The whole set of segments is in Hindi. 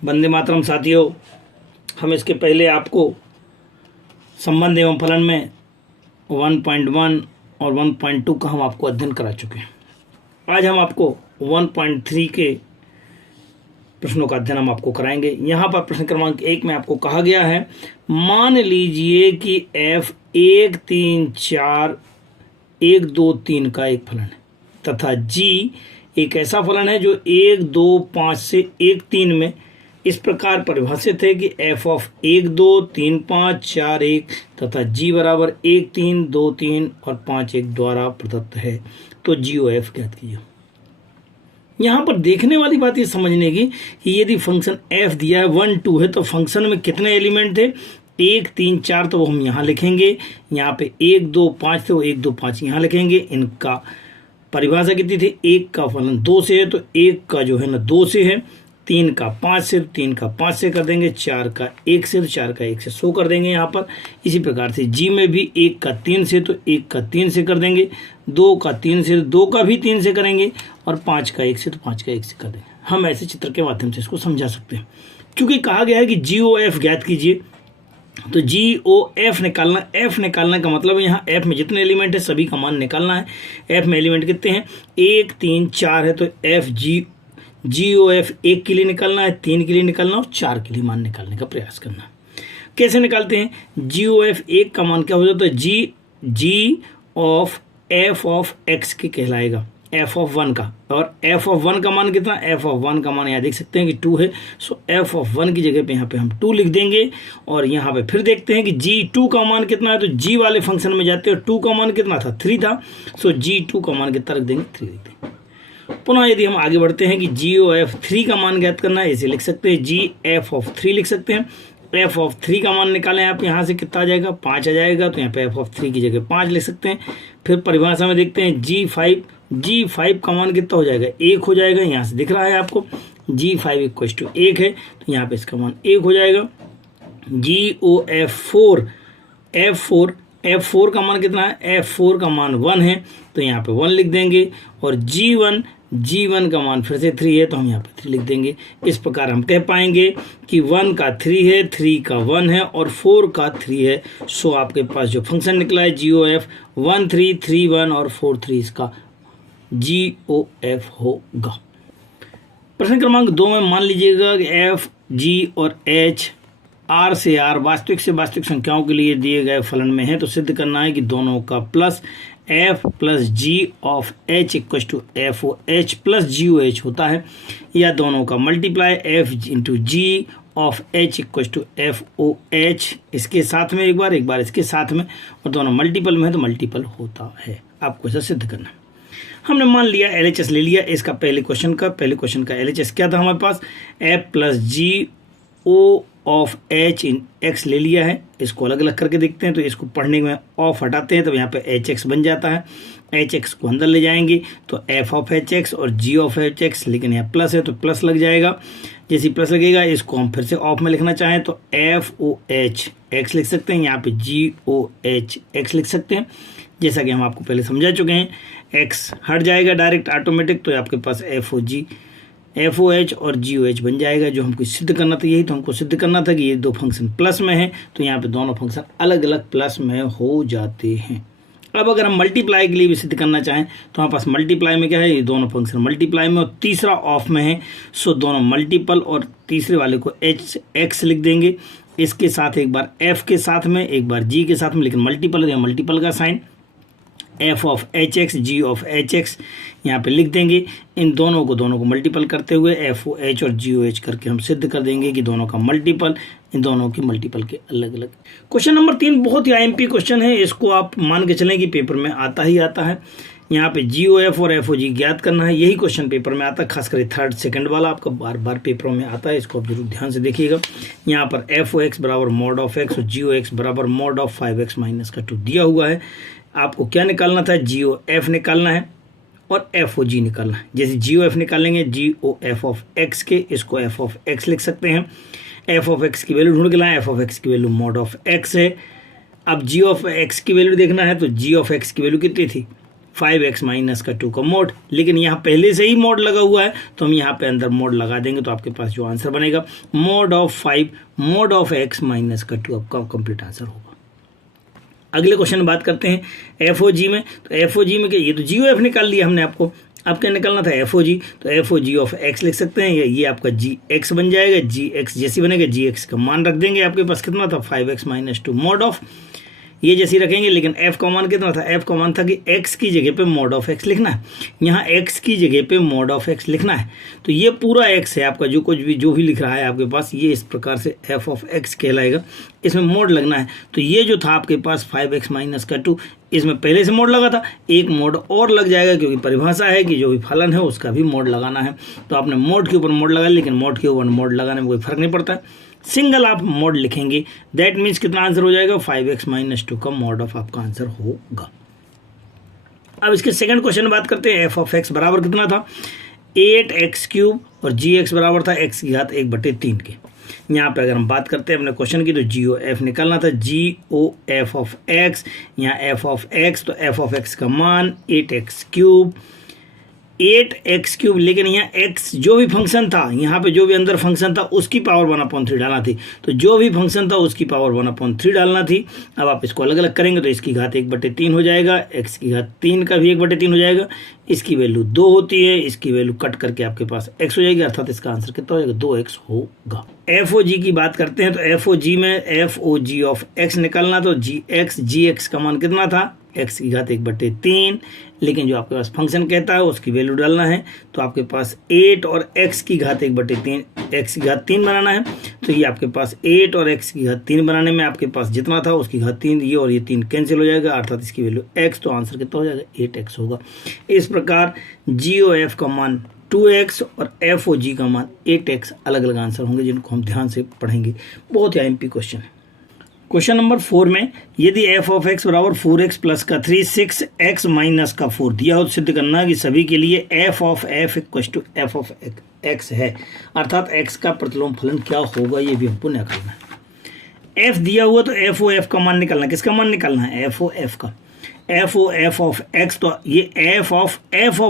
वंदे मातरम साथियों, हम इसके पहले आपको संबंध एवं फलन में 1.1 और 1.2 का हम आपको अध्ययन करा चुके हैं। आज हम आपको 1.3 के प्रश्नों का अध्ययन हम आपको कराएंगे। यहाँ पर प्रश्न क्रमांक 1 में आपको कहा गया है, मान लीजिए कि f 1 3 4 1 2 3 का एक फलन है तथा g एक ऐसा फलन है जो 1 2 5 से 1 3 में इस प्रकार परिभाषित है कि f ऑफ 1 2 3 5 4 1 तथा g बराबर 1 3 2 3 और 5 1 द्वारा प्रदत्त है, तो g ओ f ज्ञात कीजिए। यहाँ पर देखने वाली बात ये समझने की कि यदि फंक्शन f दिया है 1 2 है तो फंक्शन में कितने एलिमेंट थे, 1 3 4, तो वो हम यहाँ लिखेंगे। यहाँ पे 1 2 5 थे, वो 1 2 5 यहाँ लिखेंगे। इनका परिभाषा कितनी थी, 1 का फलन 2 से है तो 1 का जो है ना 2 से है, 3 का 5 से तो 3 का 5 से कर देंगे, 4 का 1 से तो 4 का 1 से 100 कर देंगे यहाँ पर। इसी प्रकार से जी में भी 1 का 3 से तो 1 का 3 से कर देंगे, 2 का 3 से तो 2 का भी 3 से करेंगे और 5 का 1 से तो 5 का 1 से कर देंगे। हम ऐसे चित्र के माध्यम से इसको समझा सकते हैं। क्योंकि कहा गया है कि जी ओ एफ ज्ञात कीजिए, तो जी ओ एफ निकालना, एफ निकालने का मतलब यहाँ एफ में जितने एलिमेंट है सभी का मान निकालना है। एफ में एलिमेंट कितने हैं, 1 3 4 है तो एफ जी ओ एफ 1 के लिए निकालना है, 3 के लिए निकालना और 4 के लिए मान निकालने का प्रयास करना है। कैसे निकालते हैं, जी ओ एफ 1 का मान क्या हो जाता है, जी ऑफ एफ ऑफ एक्स के कहलाएगा, एफ ऑफ 1 का। और एफ ऑफ 1 का मान कितना, एफ ऑफ 1 का मान यहाँ देख सकते हैं कि 2 है। सो एफ ऑफ 1 की जगह पे यहाँ पे हम 2 लिख देंगे। और यहाँ पे फिर देखते हैं कि जी 2 का मान कितना है, तो जी वाले फंक्शन में जाते हैं, 2 का मान कितना था, 3 था। सो जी 2 का मान कितना रख देंगे, 3 लिख देंगे। पुनः यदि हम आगे बढ़ते हैं कि जी ओ एफ 3 का मान ज्ञात करना है, इसे लिख सकते हैं जी एफ ऑफ 3 लिख सकते हैं। एफ ऑफ 3 का मान निकालें आप, यहाँ से कितना आ जाएगा, 5 आ जाएगा, तो यहाँ पे एफ ऑफ 3 की जगह 5 लिख सकते हैं। फिर परिभाषा में देखते हैं जी 5 का मान कितना हो जाएगा, 1 हो जाएगा। यहाँ से दिख रहा है आपको जी 5 इक्वल टू 1 है, तो यहाँ पे इसका मान 1 हो जाएगा। जी ओ एफ 4 का मान कितना है, एफ 4 का मान 1 है, तो यहाँ पे 1 लिख देंगे। और जी 1 का मान फिर से 3 है, तो हम यहाँ पे 3 लिख देंगे। इस प्रकार हम कह पाएंगे कि 1 का 3 है, 3 का 1 है और 4 का 3 है। सो आपके पास जो फंक्शन निकला है जी ओ एफ 1 3 3 1 और 4 3 इसका जी ओ एफ होगा। प्रश्न क्रमांक 2 में मान लीजिएगा कि एफ जी और एच आर से आर वास्तविक से वास्तविक संख्याओं के लिए दिए गए फलन में है, तो सिद्ध करना है कि दोनों का plus F plus G of H equal to F O H plus G O H होता है, या दोनों का multiply F into G of H equal to F O H, इसके साथ में एक बार इसके साथ में, और दोनों मल्टीपल में है तो मल्टीपल होता है। आपको ऐसा सिद्ध करना है। हमने मान लिया LHS ले लिया इसका पहले क्वेश्चन का LHS क्या था हमारे पास, F plus G O of H in X ले लिया है। इसको अलग अलग करके देखते हैं, तो इसको पढ़ने में ऑफ हटाते हैं तो यहाँ पे एच एक्स बन जाता है। एच एक्स को अंदर ले जाएंगे तो एफ ऑफ एच एक्स और जी ऑफ एच एक्स, लेकिन यहाँ प्लस है तो प्लस लग जाएगा। जैसे प्लस लगेगा इसको हम फिर से ऑफ में लिखना चाहें तो एफ ओ एच एक्स लिख सकते हैं, यहाँ पे जी ओ एच एक्स लिख सकते हैं। जैसा कि हम आपको पहले समझा चुके हैं, एक्स हट जाएगा डायरेक्ट ऑटोमेटिक, तो आपके पास एफ ओ एच और जी ओ एच बन जाएगा। जो हमको सिद्ध करना था, यही तो हमको सिद्ध करना था कि ये दो फंक्शन प्लस में है, तो यहाँ पे दोनों फंक्शन अलग अलग प्लस में हो जाते हैं। अब अगर हम मल्टीप्लाई के लिए भी सिद्ध करना चाहें तो हमारे पास मल्टीप्लाई में क्या है, ये दोनों फंक्शन मल्टीप्लाई में और तीसरा ऑफ में है। सो दोनों मल्टीपल और तीसरे वाले को एच एक्स लिख देंगे। इसके साथ एक बार एफ के साथ में, एक बार जी के साथ में, लेकिन मल्टीपल या मल्टीपल का sign, F of H x G of H x यहाँ पे लिख देंगे। इन दोनों को मल्टीपल करते हुए एफ ओ एच और जी ओ एच करके हम सिद्ध कर देंगे कि दोनों का मल्टीपल, इन दोनों की मल्टीपल के अलग अलग। क्वेश्चन नंबर 3 बहुत ही IMP क्वेश्चन है, इसको आप मान के चलें कि पेपर में आता ही आता है। यहाँ पे जी ओ एफ और एफ ओ जी ज्ञात करना है, यही क्वेश्चन पेपर में आता है, खासकर 3rd 2nd वाला आपका बार बार पेपरों में आता है। इसको आप जरूर ध्यान से देखिएगा। यहाँ पर एफ ओ एक्स बराबर मॉड ऑफ एक्स और जी ओ एक्स बराबर मॉड ऑफ 5x माइनस का 2 दिया हुआ है। आपको क्या निकालना था, जी ओ एफ निकालना है और एफ ओ जी निकालना है। जैसे जी ओ एफ निकालेंगे जी ओ एफ ऑफ एक्स के, इसको एफ ऑफ एक्स लिख सकते हैं। एफ ऑफ एक्स की वैल्यू ढूंढ के लाएं, एफ ऑफ एक्स की वैल्यू मॉड ऑफ एक्स है। अब जी ऑफ एक्स की वैल्यू देखना है तो जी ऑफ एक्स की वैल्यू कितनी थी, 5x माइनस का 2 का मोड, लेकिन यहाँ पहले से ही मोड लगा हुआ है तो हम यहाँ पे अंदर मोड लगा देंगे, तो आपके पास जो आंसर बनेगा mode of 5 mode of x minus का 2 आपका कंप्लीट आंसर होगा। अगले क्वेश्चन में बात करते हैं एफओजी में। तो एफओजी में क्या, ये तो जी ओ एफ निकाल लिया हमने, आपको अब क्या निकालना था एफओजी, तो एफओजी ऑफ एक्स लिख सकते हैं, ये आपका जी एक्स बन जाएगा, जी एक्स जैसी बनेगा, जी एक्स का मान रख देंगे, आपके पास कितना था 5x माइनस 2 मोड ऑफ, ये जैसी रखेंगे, लेकिन f का मान कितना था, f का मान था कि x की जगह पे मोड ऑफ x लिखना है, यहाँ x की जगह पे मोड ऑफ x लिखना है, तो ये पूरा x है आपका, जो भी लिख रहा है आपके पास, ये इस प्रकार से f ऑफ x कहलाएगा, इसमें मोड लगना है। तो ये जो था आपके पास 5x माइनस का 2, इसमें पहले से मोड लगा था, एक मोड और लग जाएगा, क्योंकि परिभाषा है कि जो भी फलन है उसका भी मोड लगाना है, तो आपने मोड के ऊपर मोड लगाया, लेकिन मोड के ऊपर मोड लगाने में कोई फर्क नहीं पड़ता है, सिंगल आप मोड लिखेंगे, दैट मीन्स कितना आंसर हो जाएगा 5x माइनस 2 का मोड ऑफ आपका आंसर होगा। अब इसके सेकंड क्वेश्चन में बात करते हैं, एफ ऑफ एक्स बराबर कितना था 8x क्यूब और जी एक्स बराबर था x की घात 1/3 के। यहाँ पे अगर हम बात करते हैं अपने क्वेश्चन की, तो जी ओ एफ निकालना था, जी ओ एफ ऑफ एक्स, यहाँ एफ ऑफ एक्स, तो एफ ऑफ एक्स का मान 8x क्यूब, 8x क्यूब, लेकिन यहाँ x जो भी फंक्शन था, यहाँ पे जो भी अंदर फंक्शन था उसकी पावर 1/3 डालना थी, तो जो भी फंक्शन था उसकी पावर 1/3 डालना थी। अब आप इसको अलग अलग करेंगे तो इसकी घात 1/3 हो जाएगा, x की घात 3 का भी 1/3 हो जाएगा, इसकी वैल्यू 2 होती है, इसकी वैल्यू कट करके आपके पास x हो जाएगी, अर्थात इसका आंसर कितना हो जाएगा 2x होगा। एफओजी की बात करते हैं, तो एफओजी में एफओजी ऑफ x निकालना, तो जी एक्स का मान कितना था x की घात 1/3, लेकिन जो आपके पास फंक्शन कहता है उसकी वैल्यू डालना है, तो आपके पास 8 और x की घात 1/3, x की घात 3 बनाना है, तो ये आपके पास 8 और x की घात 3 बनाने में आपके पास जितना था उसकी घात 3, ये और ये 3 कैंसिल हो जाएगा, अर्थात इसकी वैल्यू x, तो आंसर कितना हो जाएगा 8x होगा। इस प्रकार जी ओ एफ का मान 2x और एफ ओ जी का मान 8x अलग अलग आंसर होंगे, जिनको हम ध्यान से पढ़ेंगे, बहुत ही आईएमपी क्वेश्चन है। क्वेश्चन नंबर 4 में यदि f ऑफ x बराबर 4x प्लस का 3 6x माइनस का 4 दिया हो, तो सिद्ध करना कि सभी के लिए f of f equal to f of x है, अर्थात x का प्रतिलोम फलन क्या होगा ये भी हमको निकालना है। f दिया हुआ तो f ओ f का मान निकालना, किसका मान निकालना है f ओ f का, f O f of x, तो ये f ऑफ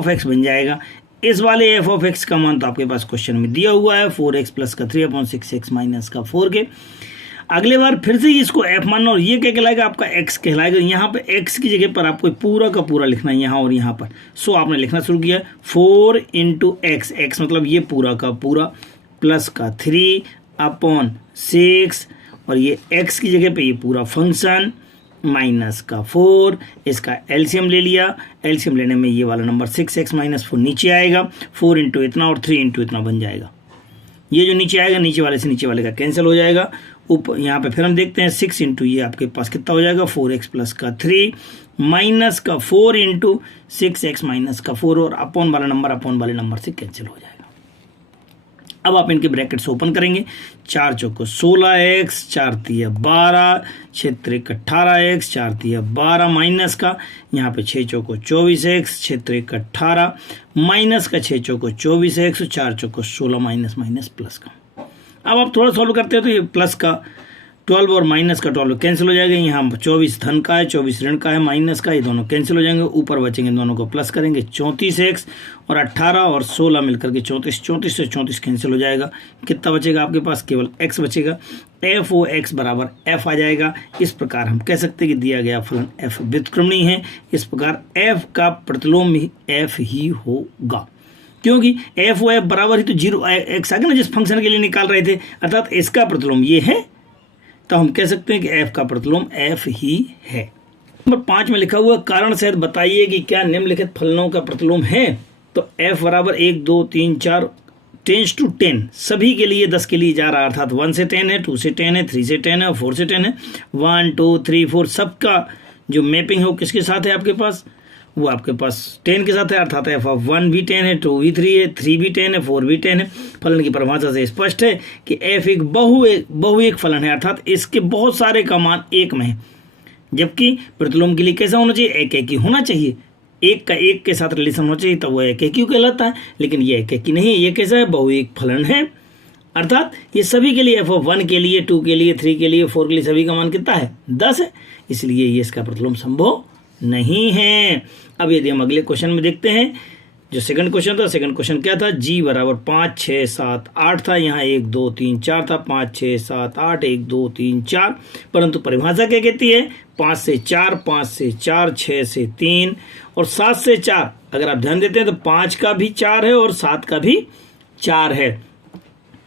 x बन जाएगा, इस वाले f ऑफ x का मान तो आपके पास क्वेश्चन में दिया हुआ है 4x प्लस का 3/6x माइनस का 4 के। अगले बार फिर से इसको f मानना, और ये क्या कहलाएगा आपका x कहलाएगा, यहाँ पे x की जगह पर आपको पूरा का पूरा लिखना है यहाँ और यहाँ पर, सो आपने लिखना शुरू किया 4 इंटू एक्स, एक्स मतलब ये पूरा का पूरा, प्लस का 3/6, और ये x की जगह पे ये पूरा फंक्शन, माइनस का 4, इसका एलसीएम ले लिया, एलसीएम लेने में ये वाला नंबर 6x माइनस 4 नीचे आएगा, 4 इंटू इतना और 3 इंटू इतना बन जाएगा, ये जो नीचे आएगा नीचे वाले से नीचे वाले का कैंसिल हो जाएगा, ऊपर यहाँ पे फिर हम देखते हैं 6 इंटू ये आपके पास कितना हो जाएगा 4x प्लस का 3 माइनस का 4 इंटू 6x माइनस का 4, और अपॉन वाले नंबर से कैंसिल हो जाएगा। अब आप इनके ब्रैकेट्स ओपन करेंगे, 4 चौको 16x, 4 तिया 12, 6 त्रिक 18x, 4 तिया 12, माइनस का यहाँ पे 6 चौको 24x, 6 त्रिक 18, माइनस का 6 चौको 24x, 4 चौको 16, माइनस प्लस का। अब आप थोड़ा सॉल्व करते हैं तो ये प्लस का 12 और माइनस का 12 कैंसिल हो जाएगा, यहाँ 24 धन का है 24 ऋण का है, माइनस का, ये दोनों कैंसिल हो जाएंगे, ऊपर बचेंगे दोनों को प्लस करेंगे 34x और 18 और 16 मिलकर के 34 से 34 कैंसिल हो जाएगा, कितना बचेगा आपके पास केवल x बचेगा, f ओ x बराबर f आ जाएगा। इस प्रकार हम कह सकते हैं कि दिया गया फलन f व्युत्क्रमणीय है, इस प्रकार f का प्रतिलोम भी f ही होगा, क्योंकि f ओ f बराबर ही तो 0x आ गया ना जिस फंक्शन के लिए निकाल रहे थे, अर्थात इसका प्रतिलोम ये है, तो हम कह सकते हैं कि f का प्रतिलोम f ही है। नंबर 5 में लिखा हुआ कारण सहित बताइए कि क्या निम्नलिखित फलनों का प्रतिलोम है, तो f बराबर 1 2 3 4 टेंस टू 10 सभी के लिए 10 के लिए जा रहा है, अर्थात 1 से 10 है, 2 से 10 है, 3 से 10 है और 4 से 10 है, 1 2 3 4 सबका जो मैपिंग है वो किसके साथ है आपके पास, वो आपके पास 10 के साथ है, अर्थात f ऑफ 1 भी 10 है, 2 भी 3 है, 3 भी 10 है, 4 भी 10 है। फलन की परिभाषा से स्पष्ट है कि f एक बहु फलन है, अर्थात इसके बहुत सारे का मान एक में है, जबकि प्रतिलोम के लिए कैसा होना चाहिए, एक एक ही होना चाहिए, एक का एक के साथ रिलेशन होना चाहिए, तब वो एक एक ही कहलाता है, लेकिन ये एक एक ही नहीं है, ये कैसा है बहु एक फलन है, अर्थात ये सभी के लिए f ऑफ 1 के लिए 2 के लिए 3 के लिए 4 के लिए सभी का मान कितना है 10 है, इसलिए ये इसका प्रतिलोम संभव नहीं है। अब यदि हम अगले क्वेश्चन में देखते हैं, जो सेकंड क्वेश्चन था, सेकंड क्वेश्चन क्या था, g बराबर 5 6 7 8 था, यहाँ 1 2 3 4 था, 5 6 7 8 1 2 3 4, परंतु परिभाषा क्या कहती है, 5 से 4 5 से 4 6 से 3 और 7 से 4। अगर आप ध्यान देते हैं तो 5 का भी 4 है और 7 का भी 4 है,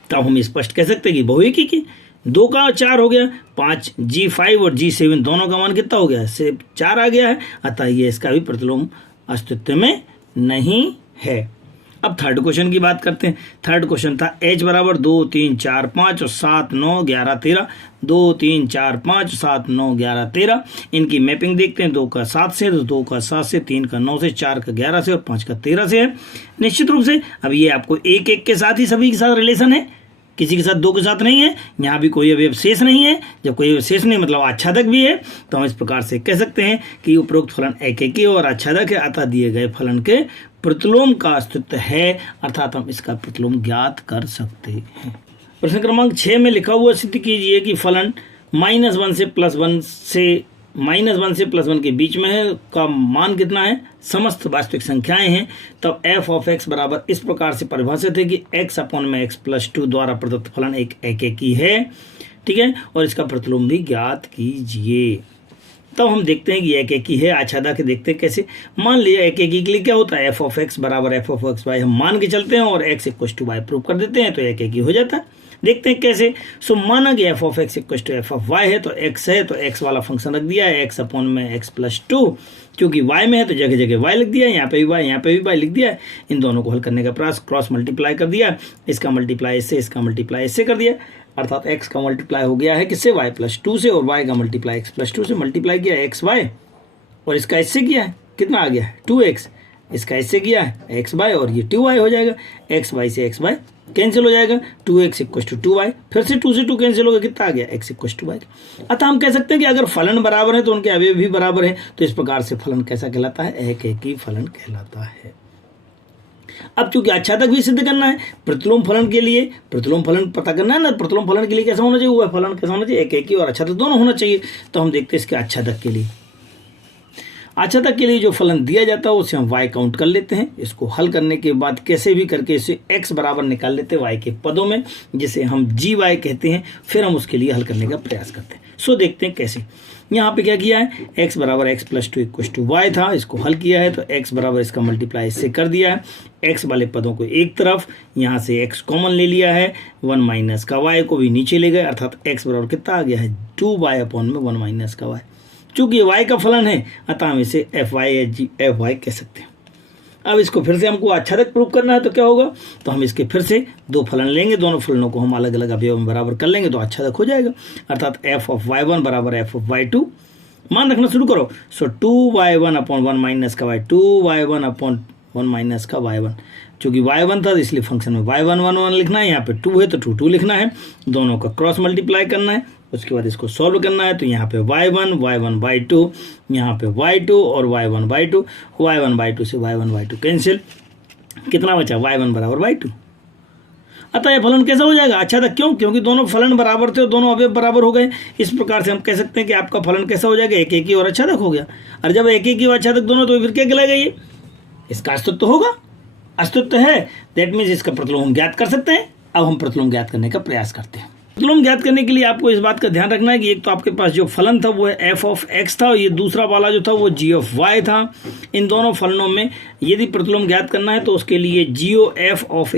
तब हम स्पष्ट कह सकते हैं कि बहुएकी की 2 का 4 हो गया, 5 G5 और G7 दोनों का मान कितना हो गया, से 4 आ गया है, अतः ये इसका भी प्रतिलोम अस्तित्व में नहीं है। अब थर्ड क्वेश्चन की बात करते हैं। थर्ड क्वेश्चन था h बराबर 2 3 4 5 और 7 9 11 13, 2 3 4 5 7 9 11 13। इनकी मैपिंग देखते हैं, 2 का 7 से, तो 2 का 7 से, 3 का 9 से, 4 का 11 से और 5 का 13 से है निश्चित रूप से। अब ये आपको एक एक के साथ ही सभी के साथ रिलेशन है, किसी के साथ 2 के साथ नहीं है। यहाँ भी कोई अवयव शेष नहीं है, जब कोई अवयव शेष नहीं मतलब आच्छादक भी है, तो हम इस प्रकार से कह सकते हैं कि उपरोक्त फलन एकेकी और आच्छादक है, अतः दिए गए फलन के प्रतिलोम का अस्तित्व है, अर्थात हम इसका प्रतिलोम ज्ञात कर सकते हैं। प्रश्न क्रमांक 6 में लिखा हुआ सिद्ध कीजिए कि फलन -1 से +1 के बीच में है, का मान कितना है, समस्त वास्तविक संख्याएं हैं। तब f ऑफ x बराबर इस प्रकार से परिभाषित है कि x/x+2 द्वारा प्रदत्त फलन एक एकेकी है, ठीक है, और इसका प्रतिलोम भी ज्ञात कीजिए। तब हम देखते हैं कि एकेकी है, आच्छादक के देखते हैं कैसे। मान लिया एकेकी के लिए क्या होता है, f ऑफ x बराबर f ऑफ x y हम मान के चलते हैं और x = y प्रूव कर देते हैं, तो एकेकी हो जाता है। देखते हैं कैसे। सो माना कि f of x = f of y है, तो x है तो x वाला फंक्शन रख दिया है x/x+2, क्योंकि y में है तो जगह जगह y लिख दिया है, यहाँ पे भी y यहाँ पे भी y लिख दिया है। इन दोनों को हल करने का प्रयास, क्रॉस मल्टीप्लाई कर दिया, इसका मल्टीप्लाई इससे, इसका मल्टीप्लाई इससे कर दिया, अर्थात x का मल्टीप्लाई हो गया है किससे, y+2 से, और y का मल्टीप्लाई x+2 से, मल्टीप्लाई किया xy और इसका इससे किया है, कितना आ गया है 2x, इसका इससे किया है xy और ये 2y हो जाएगा, xy से xy कैंसिल हो जाएगा, 2x = 2y, फिर से 2 से 2 कैंसिल होगा, कितना आ गया x = y। अतः हम कह सकते हैं कि अगर फलन बराबर है तो उनके अवयव भी बराबर है, तो इस प्रकार से फलन कैसा कहलाता है, एकेकी फलन कहलाता है। अब चूंकि आच्छादक भी सिद्ध करना है, प्रतिलोम फलन के लिए प्रतिलोम फलन पता करना है ना, प्रतिलोम फलन के लिए कैसा होना चाहिए, वह फलन कैसा होना चाहिए, एकेकी और आच्छादक दोनों होना चाहिए। तो हम देखते हैं इसके आच्छादक के लिए। आच्छादक के लिए जो फलन दिया जाता है उसे हम y काउंट कर लेते हैं, इसको हल करने के बाद कैसे भी करके इसे x बराबर निकाल लेते हैं y के पदों में, जिसे हम gy कहते हैं, फिर हम उसके लिए हल करने का प्रयास करते हैं। सो देखते हैं कैसे। यहाँ पे क्या किया है, x बराबर x+2 = y था, इसको हल किया है, तो x बराबर इसका मल्टीप्लाई इससे कर दिया है, x वाले पदों को एक तरफ, यहाँ से x कॉमन ले लिया है, 1 - का y को भी नीचे ले गए, अर्थात x बराबर कितना आ गया है, 2y/1 - का y। चूंकि ये y का फलन है, अतः हम इसे fy कह सकते हैं। अब इसको फिर से हमको आच्छादक प्रूव करना है, तो क्या होगा, तो हम इसके फिर से 2 फलन लेंगे, दोनों फलनों को हम अलग अलग अवयव में बराबर कर लेंगे, तो आच्छादक हो जाएगा, अर्थात f ऑफ y1 बराबर f ऑफ y2। मान रखना शुरू करो। सो 2y1/1 - का y, 2y1/1 - का y1, चूंकि y1 था इसलिए फंक्शन में y1 1 1 लिखना है, यहाँ पे 2 है तो 2 2 लिखना है, दोनों का क्रॉस मल्टीप्लाई करना है, उसके बाद इसको सॉल्व करना है। तो यहाँ पे y1 y1/2, यहाँ पे y2 और y1/2, y1/2 से y1/2 कैंसिल, कितना बचा, y1 बराबर y2। अतः यह फलन कैसा हो जाएगा, आच्छादक। क्यों, क्योंकि दोनों फलन बराबर थे और दोनों अवयव बराबर हो गए। इस प्रकार से हम कह सकते हैं कि आपका फलन कैसा हो जाएगा, एकेकी और आच्छादक हो गया। और जब एकेकी और आच्छादक दोनों, तो फिर क्या कहलाएगा, ये इसका अस्तित्व होगा, अस्तित्व है, दैट मीन्स इसका प्रतिलोम हम ज्ञात कर सकते हैं। अब हम प्रतिलोम ज्ञात करने का प्रयास करते हैं। प्रतिलोम ज्ञात करने के लिए आपको इस बात का ध्यान रखना है कि एक तो आपके पास जो फलन था वो f ऑफ x था, और ये दूसरा वाला जो था वो g ऑफ y था। इन दोनों फलनों में यदि प्रतिलोम ज्ञात करना है तो उसके लिए g(f of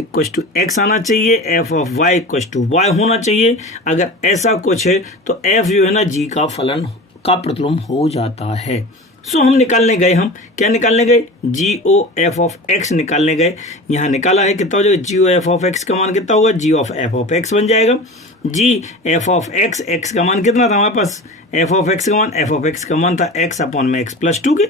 x) आना चाहिए, f ऑफ y = y होना चाहिए। अगर ऐसा कुछ है तो f जो है ना g का फलन का प्रतिलोम हो जाता है। सो हम निकालने गए, हम क्या निकालने गए, g(f of x) निकालने गए। यहाँ निकाला है, कितना हो जाएगा, g(f of x) का मान कितना होगा, g(f of x) बन जाएगा। g(f of x) x का मान कितना था हमारे पास, f of x का मान, f of x का मान था x/x+2 के।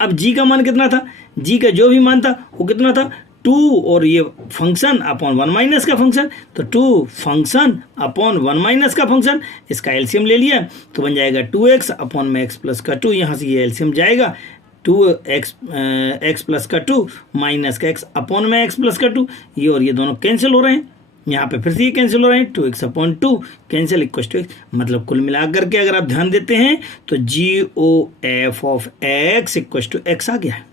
अब g का मान कितना था, g का जो भी मान था वो कितना था, 2, और ये फंक्शन अपॉन 1 - का फंक्शन, तो 2 फंक्शन अपॉन 1 - का फंक्शन, इसका एलसीएम ले लिया तो बन जाएगा 2x/x+2। यहाँ से ये एलसीएम जाएगा, 2x+2 - x अपॉन x+2, ये और ये दोनों कैंसिल हो रहे हैं, यहाँ पे फिर से ये कैंसिल हो रहे हैं, 2x/2 cancel equal to x, मतलब कुल मिलाकर के अगर आप ध्यान देते हैं तो GOF of x equal to X आ गया है।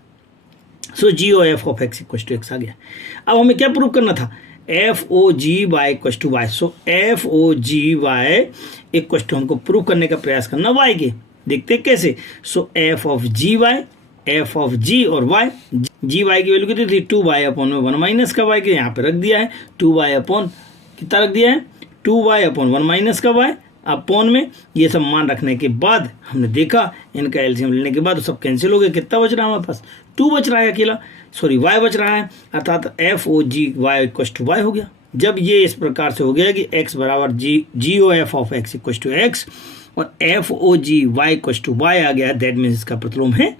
So GOF of x equal to X आ गया। अब हमें क्या प्रूव करना था, FOGY equal to Y. So FOGY equal to हमको प्रूव करने का प्रयास करना y के, देखते हैं कैसे। सो f ऑफ G और y, GY की वैल्यू कितनी थी 2y अपॉन में 1 माइनस का y के, यहाँ पे रख दिया है 2y अपॉन कितना रख दिया है 2y अपॉन 1 माइनस का y अपॉन में। ये सब मान रखने के बाद हमने देखा इनका एलसीएम लेने के बाद तो सब कैंसिल हो गए। कितना बच रहा है हमारे पास, 2 बच रहा है अकेला, सॉरी y बच रहा है, अर्थात FOGY इक्वल टू y हो गया। जब ये इस प्रकार से हो गया कि x बराबर GOF of x equal to x और FOGY इक्वल टू y आ गया, दैट मीन्स इसका प्रतिलोम है।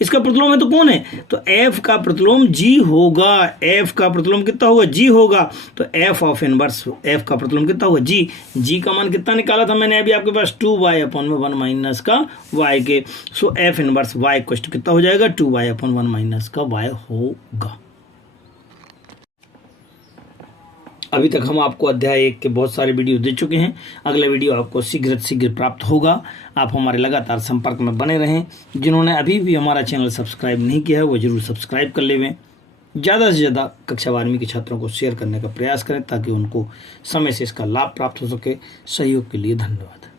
इसका प्रतिलोम है तो कौन है, तो f का प्रतिलोम g होगा। f का प्रतिलोम कितना होगा, g होगा। तो f ऑफ इनवर्स f का प्रतिलोम कितना होगा, g का मान कितना निकाला था मैंने अभी आपके पास 2y अपॉन में 1 माइनस का y के। So f inverse y equal to कितना हो जाएगा 2y अपॉन 1 माइनस का y होगा। अभी तक हम आपको अध्याय 1 के बहुत सारे वीडियो दे चुके हैं। अगला वीडियो आपको शीघ्र प्राप्त होगा। आप हमारे लगातार संपर्क में बने रहें। जिन्होंने अभी भी हमारा चैनल सब्सक्राइब नहीं किया है वो जरूर सब्सक्राइब कर लेवें। ज़्यादा से ज़्यादा कक्षा 12वीं के छात्रों को शेयर करने का प्रयास करें ताकि उनको समय से इसका लाभ प्राप्त हो सके। सहयोग के लिए धन्यवाद।